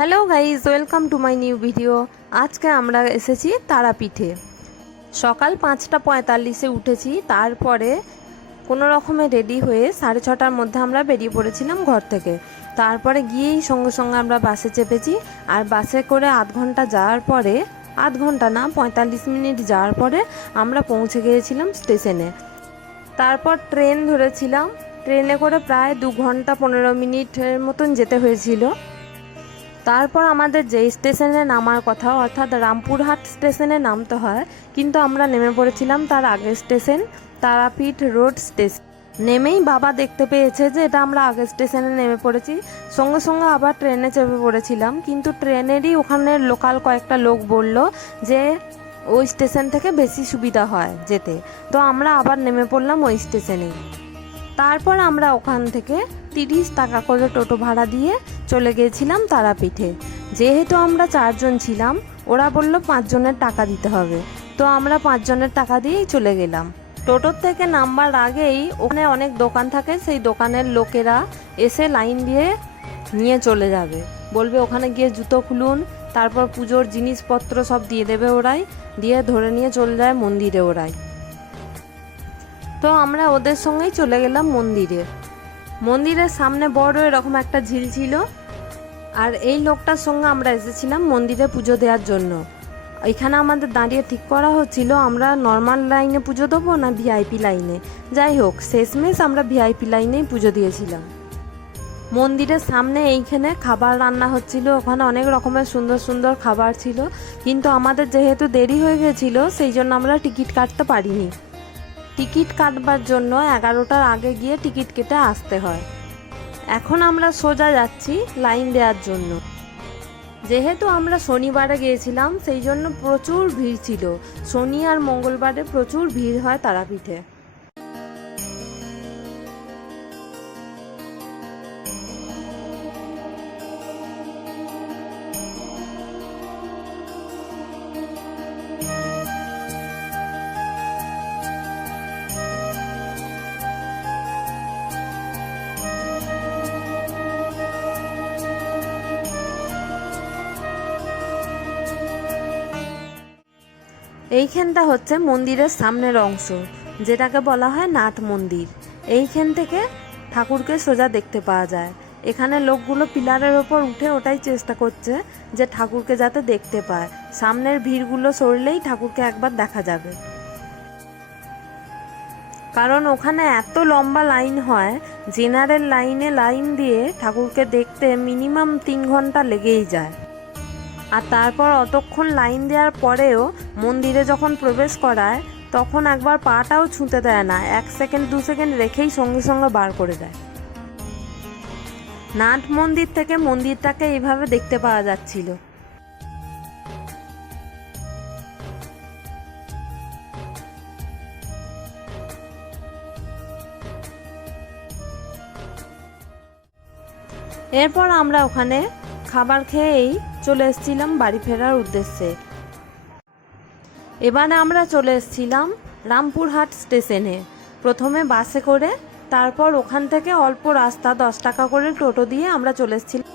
Hello guys, welcome to my new video. আজকে আমরা এসেছি তারাপীঠে। সকাল 5:45-এ উঠেছি, তারপরে কোনো রকমে রেডি হয়ে 6:30টার মধ্যে আমরা বেরিয়ে পড়েছিলাম ঘর থেকে। তারপরে গিয়েই সঙ্গে সঙ্গে আমরা বাসে চেপেছি, আর বাসে করে আধ ঘন্টা যাওয়ার পরে, আধ ঘন্টা না 45 মিনিট যাওয়ার পরে আমরা পৌঁছে গিয়েছিলাম স্টেশনে। তারপর ট্রেন ধরেছিলাম, ট্রেনে করে প্রায় 2 ঘন্টা 15 মিনিটের মতন যেতে হয়েছিল। তারপর আমাদের যে স্টেশনে নামার কথা, অর্থাৎ রামপুরহাট স্টেশনে নামতে হয়, কিন্তু আমরা নেমে পড়েছিলাম তার আগের স্টেশন তারাপীঠ রোড স্টেশন। নেমেই বাবা দেখতে পেয়েছে যে এটা আমরা আগের স্টেশনে নেমে পড়েছি, সঙ্গে সঙ্গে আবার ট্রেনে চেপে পড়েছিলাম। কিন্তু ট্রেনেরই ওখানের লোকাল কয়েকটা লোক বলল যে ওই স্টেশন থেকে বেশি সুবিধা হয় যেতে, তো আমরা আবার নেমে পড়লাম ওই স্টেশনেই। তারপর আমরা ওখান থেকে 30 টাকা করে টোটো ভাড়া দিয়ে চলে গিয়েছিলাম তারাপীঠে। যেহেতু আমরা 4 জন ছিলাম, ওরা বলল 5 জনের টাকা দিতে হবে, তো আমরা 5 জনের টাকা দিয়েই চলে গেলাম। টোটোর থেকে নামবার আগেই ওখানে অনেক দোকান থাকে, সেই দোকানের লোকেরা এসে লাইন দিয়ে নিয়ে চলে যাবে, বলবে ওখানে গিয়ে জুতো খুলুন, তারপর পুজোর জিনিসপত্র সব দিয়ে দেবে ওরাই, দিয়ে ধরে নিয়ে চলে যায় মন্দিরে ওরাই। তো আমরা ওদের সঙ্গেই চলে গেলাম মন্দিরে। মন্দিরের সামনে বড় এরকম একটা ঝিল ছিল, আর এই লোকটার সঙ্গে আমরা এসেছিলাম মন্দিরে পুজো দেওয়ার জন্য। এখানে আমাদের দাঁড়িয়ে ঠিক করা হচ্ছিল আমরা নর্মাল লাইনে পুজো দেবো না ভিআইপি লাইনে। যাই হোক, শেষমেশ আমরা ভিআইপি লাইনেই পুজো দিয়েছিলাম। মন্দিরের সামনে এইখানে খাবার রান্না হচ্ছিল, ওখানে অনেক রকমের সুন্দর সুন্দর খাবার ছিল, কিন্তু আমাদের যেহেতু দেরি হয়ে গেছিল সেই জন্য আমরা টিকিট কাটতে পারিনি। টিকিট কাটবার জন্য 11টার আগে গিয়ে টিকিট কেটে আসতে হয়। এখন আমরা সোজা যাচ্ছি লাইন দেওয়ার জন্য। যেহেতু আমরা শনিবারে গিয়েছিলাম সেই জন্য প্রচুর ভিড় ছিল। শনি আর মঙ্গলবারে প্রচুর ভিড় হয় তারাপীঠে। এইখানটা হচ্ছে মন্দিরের সামনের অংশ, যেটাকে বলা হয় নাট মন্দির। এইখান থেকে ঠাকুরকে সোজা দেখতে পাওয়া যায়। এখানে লোকগুলো পিলারের ওপর উঠে ওটাই চেষ্টা করছে যে ঠাকুরকে যাতে দেখতে পায়। সামনের ভিড়গুলো সরলেই ঠাকুরকে একবার দেখা যাবে, কারণ ওখানে এত লম্বা লাইন হয়। জেনারেল লাইনে লাইন দিয়ে ঠাকুরকে দেখতে মিনিমাম 3 ঘন্টা লেগেই যায়। আর তারপর অতক্ষণ লাইন দেওয়ার পরেও মন্দিরে যখন প্রবেশ করায় তখন একবার পাটাও ছুঁতে দেয় না, 1 সেকেন্ড 2 সেকেন্ড রেখেই সঙ্গে সঙ্গে বার করে দেয়। নাট মন্দির থেকে মন্দিরটাকে এইভাবে দেখতে পাওয়া যাচ্ছিল। এরপর আমরা ওখানে খাবার খেয়েই চলে এসেছিলাম বাড়ি ফেরার উদ্দেশ্যে। এবারে আমরা চলে এসেছিলাম রামপুরহাট স্টেশনে। প্রথমে বাসে করে, তারপর ওখান থেকে অল্প রাস্তা 10 টাকা করে টোটো দিয়ে আমরা চলে এসেছিলাম